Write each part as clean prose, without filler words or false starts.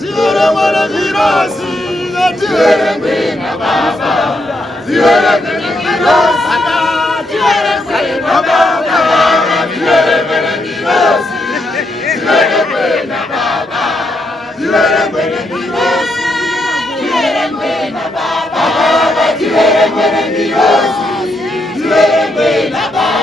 tiverengwe negirosi, tiverengwe na Baba, tiverengwe negirosi, tiverengwe na Baba, tiverengwe negirosi, tiverengwe na Baba, tiverengwe negirosi, tiverengwe na Baba, tiverengwe negirosi, tiverengwe na Baba,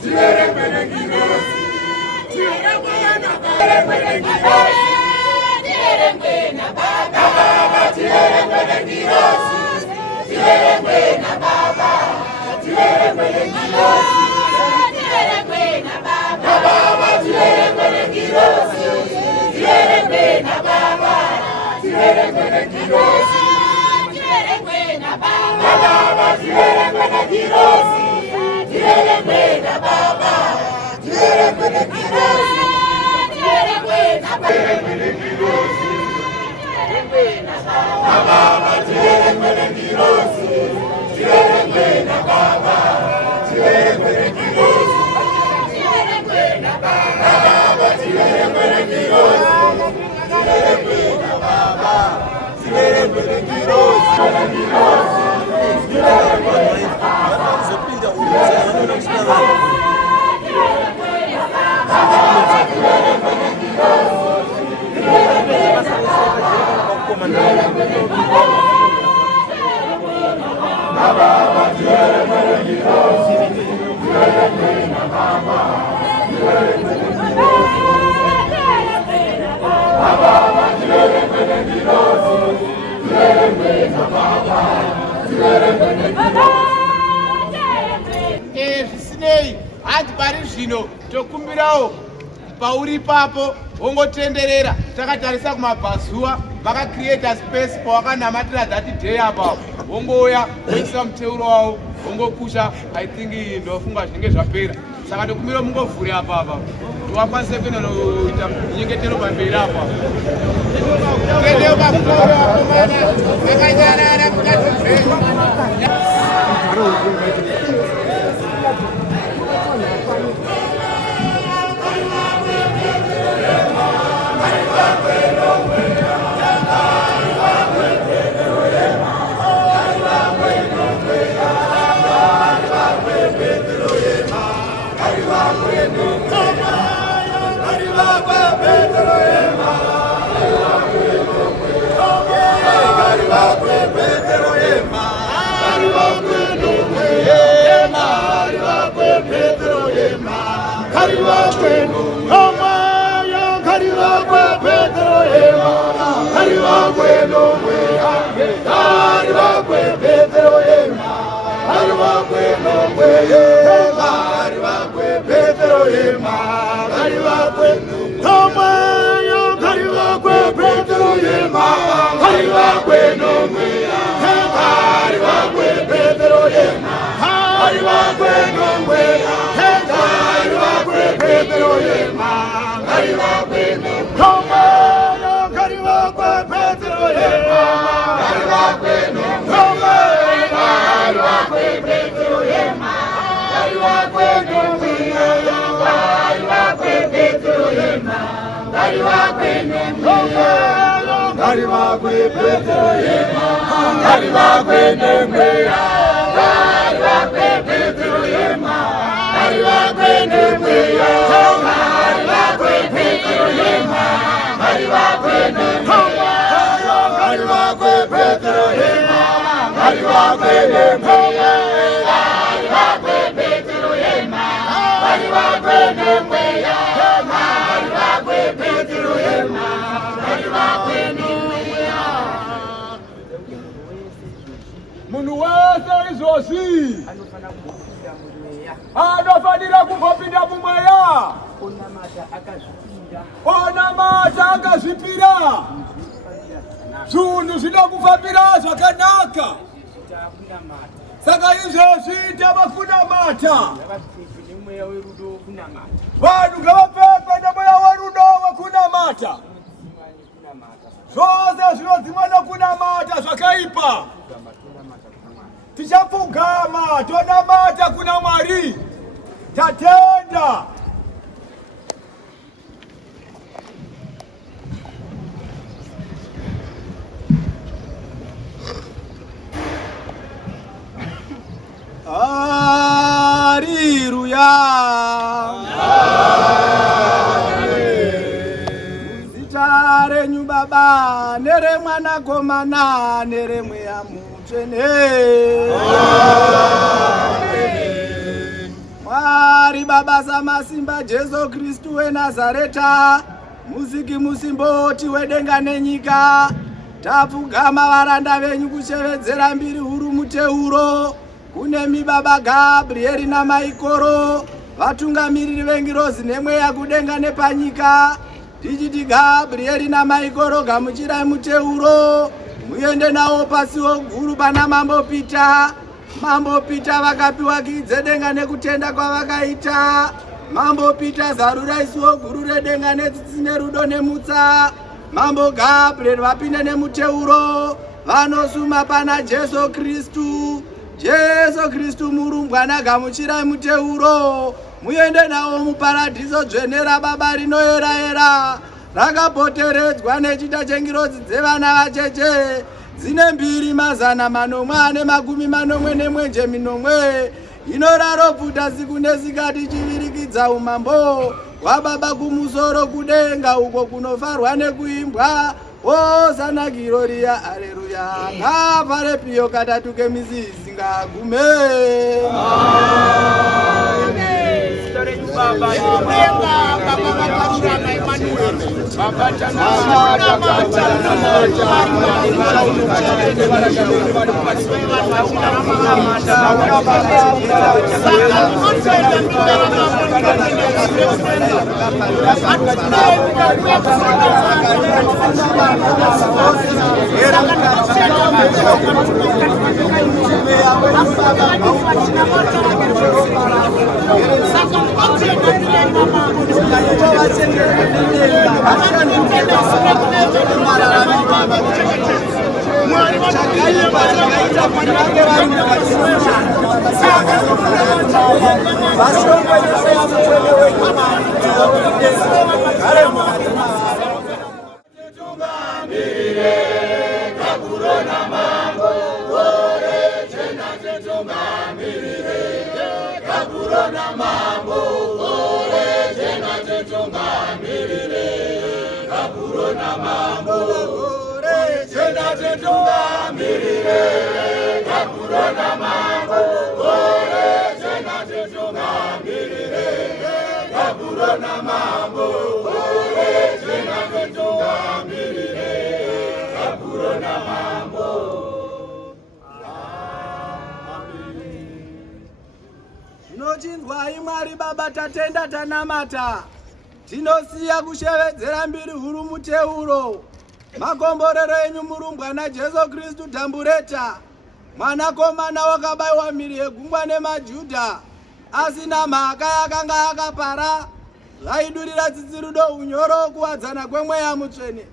tiverengwe negirosi. Zvisinei hati pari zvino tokumbirawo pauri papo wongotenderera takatarisa kumabhazuva vakacreata space pawakanamatira dhati day apapo wongouya woisa muteuro wavo wongokusha. I think ndofunga zvinenge zvapera, saka tokumbira mungovhure apapa tiwakwanise kuenda noita nyengetero pamberi apapo kuendeo pakutoro vakomana vakanyarara mukatozvema. Munhu wese izvozvi anofanira kungopinda mumweya. Ona mata akazvipira zvinhu zvinokufambira zvakanaka. Saka izvezvi tava kunamata. Vanhu ngavapfekwe nemweya werudo wekunamata. Zvose zvinodzimwa nokunamata zvakaipa tichapfugama tonamata kuna Mwari. Tatenda. Haleluya. Muzita renyu Baba nere Mwanakomana nere Mweya Mutsvene. Mwari Baba Samasimba Jesu Kristu weNazareta, Musiki musimboti wedenga nenyika, tapfugama varanda venyu kushevedzera mbiri huru muteuro kune Baba Gabrieri naMaikoro, vatungamiriri vengirozi nemweya kudenga nepanyika. Tichiti Gabrieri naMaikoro, gamuchirai muteuro muende nawo pasiwo guru pana Mambo Pita. Mambo Pita vakapiwa kidze denga nekutenda kwavakaita. Mambo Pita zarurai suwo guru redenga netsitsi nerudo nemutsa. Mambo Gabriel vapinde nemuteuro vanosuma pana Jesu Kristu. Jesu Kristu murumbwana, gamuchirai muteuro muende nawo muparadhiso dzvene raBaba rinoyera-yera, rakapoteredzwa nechita chengirozi dzevana vacheche dzine 2,490 inoraro pfuta siku nesikati chivirikidza umambo hwaBaba kumusoro kudenga, uko kunofarwa nekuimbwa Hosana Gloria. Haleluya. Ngavare piyo katatu kemizizi ngagume. Tinochinzwai Mwari Baba, tatenda tanamata, tinosiya kushevedzera mbiri huru muteuro makomborero enyu murumbwana Jesu Kristu tambureta, mwanakomana wakabayiwa mhiri yegungwa nemaJudha, asina mhaka yakanga akapara, zvaidurira tsitsi rudo unyoro kuwadzana kwemweya mutsvene,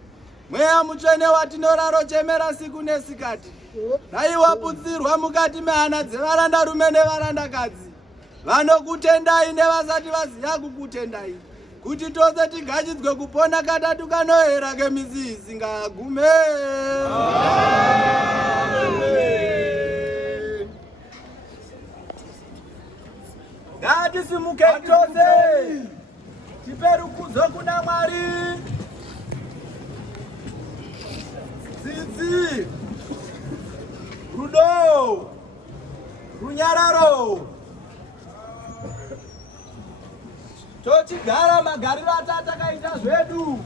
mweya mutsvene watinoraro chemera siku nesikati, naiwaputsirwa mukati mehana dzevarandarume nevarandakadzi vanokutendai nevasati vaziva kukutendai, kuti tose tigachidzwe kupona katatu kanohera kemizi isingagume. Ngatisumukei tose tipe rukudzo kuna Mwari. Tsitsi, rudo, runyararo, tochigara magariro atakaita zvedu.